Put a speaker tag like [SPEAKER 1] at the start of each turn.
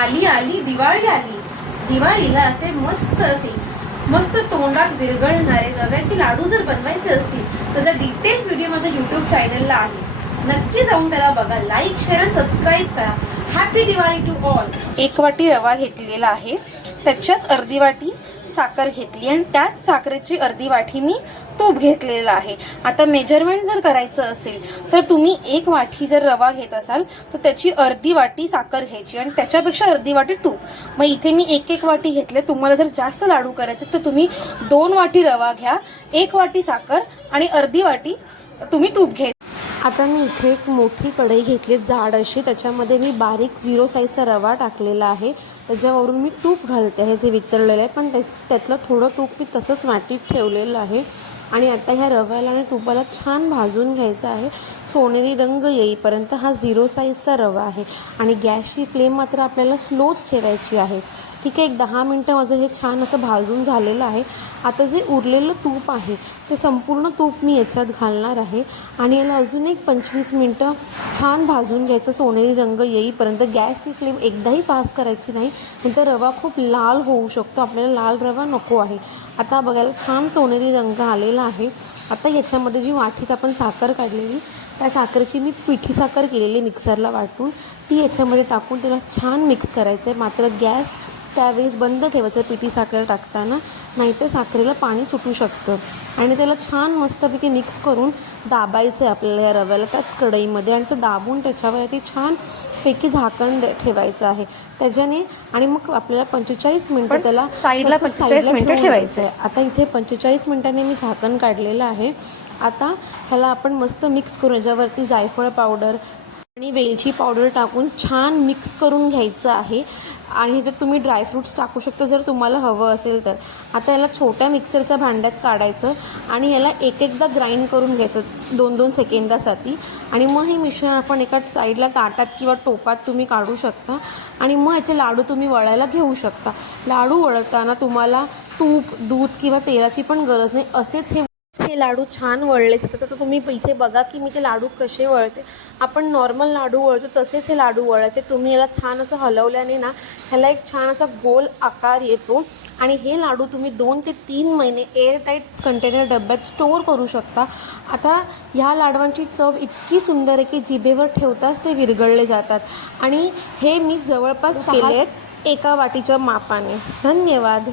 [SPEAKER 1] आली आली दिवाळी आली. दिवाळीला असे मस्त असे मस्त तोंडात विरघळणारे रव्याचे लाडू जर बनवायचे असतील त्याचा डिटेल व्हिडिओ माझ्या युट्यूब चॅनलला आहे. नक्की जाऊन त्याला बघा लाईक शेअर आणि सबस्क्राईब करा. हॅपी दिवाळी टू ऑल एक वाटी रवा घेतलेला आहे. त्याच्याच अर्धी वाटी साखर घेतली आणि त्याच साखरेची अर्धी वाटी मी तूप घेतलेलं आहे. आता मेजरमेंट जर करायचं असेल तर तुम्ही एक वाटी जर रवा घेत असाल तर त्याची अर्धी वाटी साखर घ्यायची आणि त्याच्यापेक्षा अर्धी वाटी तूप. मग इथे मी एक एक वाटी घेतले तुम्हाला जर जास्त लाडू करायचे तर तुम्ही दोन वाटी रवा घ्या एक वाटी साखर आणि अर्धी वाटी तुम्ही तूप घ्या आता मी इथे एक मोठी कढई घेतली जाड अशी. त्याच्यामध्ये मी बारीक झिरो साईजचा रवा टाकलेला आहे. त्याच्यावरून मी तूप घालते हे जे वितळलेलं आहे. पण त्या त्यातलं थोडं तूप मी तसंच वाटीत ठेवलेलं आहे. आणि आता ह्या रव्याला आणि तुपाला छान भाजून घ्यायचं आहे. सोनेरी रंग येईपर्यंत हा झिरो साईजचा रवा आहे. आणि गॅसची फ्लेम मात्र आपल्याला स्लोच ठेवायची आहे. ठीक आहे एक दहा मिनटं माझं हे छान असं भाजून झालेलं आहे. आता जे उरलेलं तूप आहे ते संपूर्ण तूप मी याच्यात घालणार आहे. आणि याला अजून एक पंचवीस मिनटं छान भाजून घ्यायचं. सोनेरी रंग येईपर्यंत गॅसची फ्लेम एकदाही फास्ट करायची नाही. नंतर रवा खूप लाल होऊ शकतो. आपल्याला लाल रवा नको आहे. आता बघायला छान सोनेरी रंग आलेला आहे. आता ह्याच्यामध्ये जी वाटीत आपण साखर काढलेली त्या साखरेची मी पिठी साखर केलेली मिक्सरला वाटून ती याच्यामध्ये टाकून त्याला छान मिक्स करायचं आहे मात्र गॅस त्यावेळेस बंद ठेवायचं पिठी साखर टाकताना नाहीतर साखरेला पाणी सुटू शकतं. आणि त्याला छान मस्तपैकी मिक्स करून दाबायचं आहे आपल्याला या रव्याला त्याच कढईमध्ये आणि असं दाबून त्याच्यावरती छान पैकी झाकण ठेवायचं आहे. त्याच्याने आणि मग आपल्याला पंचेचाळीस मिनटं त्याला
[SPEAKER 2] साईडला
[SPEAKER 1] तसं
[SPEAKER 2] 45
[SPEAKER 1] साईडला
[SPEAKER 2] मिनिटं ठेवायचं.
[SPEAKER 1] आहे. आता इथे पंचेचाळीस मिनिटांनी मी झाकण काढलेलं आहे. आता ह्याला आपण मस्त मिक्स करून याच्यावरती जायफळ पावडर आणि वेलची पावडर टाकून छान मिक्स करून घ्यायचं आहे. आणि ह्याच्यात तुम्ही ड्रायफ्रूट्स टाकू शकता जर तुम्हाला हवं असेल तर. आता याला छोट्या मिक्सरच्या भांड्यात काढायचं आणि याला एक एकदा ग्राइंड करून घ्यायचं दोन दोन सेकंदासाठी. आणि मग हे मिश्रण आपण एका साईडला ताटात किंवा टोपात तुम्ही काढू शकता. आणि मग याचे लाडू तुम्ही वळायला घेऊ शकता. लाडू वळताना तुम्हाला तूप दूध किंवा तेलाची पण गरज नाही. असेच हे हे लाडू छान वळले जातात तर तुम्ही इथे बघा की मी ते लाडू कसे वळते. आपण नॉर्मल लाडू वळतो तसेच हे लाडू वळायचे. तुम्ही याला छान असं हलवल्याने ना ह्याला एक छान असा गोल आकार येतो. आणि हे लाडू तुम्ही दोन ते तीन महिने एअरटाईट कंटेनर डब्यात स्टोअर करू शकता. आता ह्या लाडवांची चव इतकी सुंदर आहे की जिभेवर ठेवताच ते विरघळले जातात. आणि हे मी जवळपास केले आहेत एका वाटीच्या मापाने. धन्यवाद.